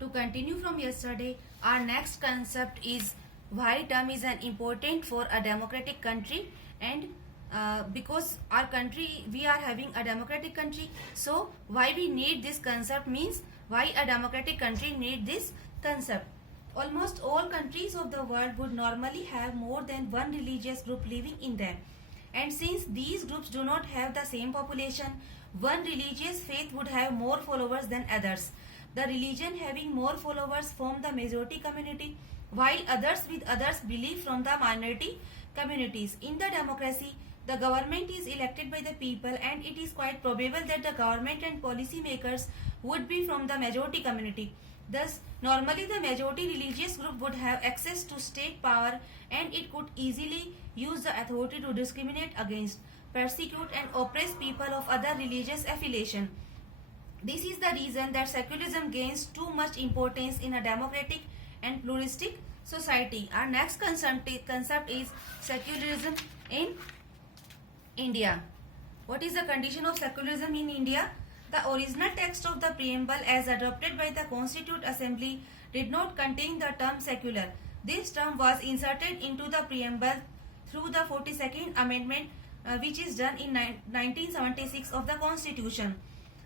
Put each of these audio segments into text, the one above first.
To continue from yesterday, our next concept is why term is an important for a democratic country, and because our country, we are having a democratic country, so why we need this concept means why a democratic country need this concept. Almost all countries of the world would normally have more than one religious group living in them. And since these groups do not have the same population, one religious faith would have more followers than others. The religion having more followers form the majority community, while others with others believe from the minority communities. In the democracy, the government is elected by the people, and it is quite probable that the government and policy makers would be from the majority community. Thus, normally the majority religious group would have access to state power, and it could easily use the authority to discriminate against, persecute and oppress people of other religious affiliation. This is the reason that secularism gains too much importance in a democratic and pluralistic society. Our next concept is secularism in India. What is the condition of secularism in India? The original text of the preamble as adopted by the Constituent Assembly did not contain the term secular. This term was inserted into the preamble through the 42nd Amendment, which is done in 1976 of the Constitution.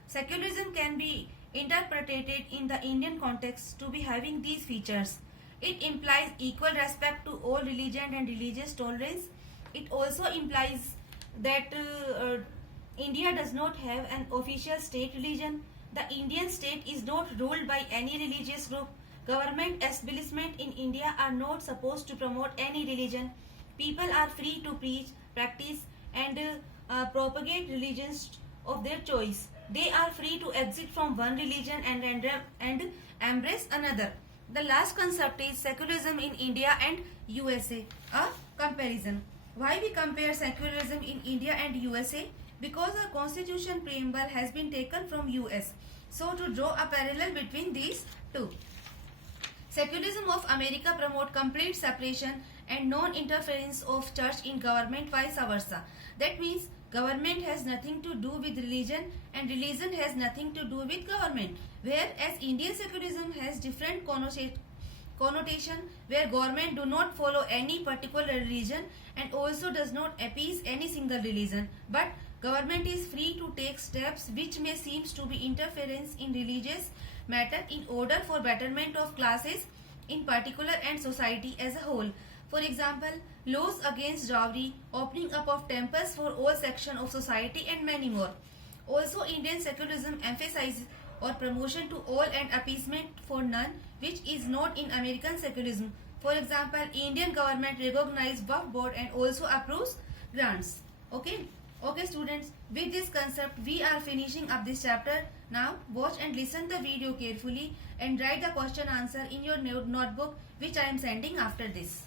Secularism can be interpreted in the Indian context to be having these features. It implies equal respect to all religion and religious tolerance. It also implies that India does not have an official state religion. The Indian state is not ruled by any religious group. Government establishments in India are not supposed to promote any religion. People are free to preach, practice and propagate religions of their choice. They are free to exit from one religion and embrace another. The last concept is secularism in India and USA. A comparison. Why we compare secularism in India and USA? Because a constitution preamble has been taken from US. So to draw a parallel between these two. Secularism of America promote complete separation and non-interference of church in government, vice versa. That means government has nothing to do with religion and religion has nothing to do with government. Whereas Indian secularism has different connotation where government do not follow any particular religion and also does not appease any single religion. But government is free to take steps which may seem to be interference in religious matter in order for betterment of classes in particular and society as a whole. For example, laws against dowry, opening up of temples for all sections of society and many more. Also, Indian secularism emphasizes or promotion to all and appeasement for none, which is not in American secularism. For example, Indian government recognizes Waqf board and also approves grants. Okay students, with this concept we are finishing up this chapter. Now watch and listen the video carefully and write the question answer in your notebook which I am sending after this.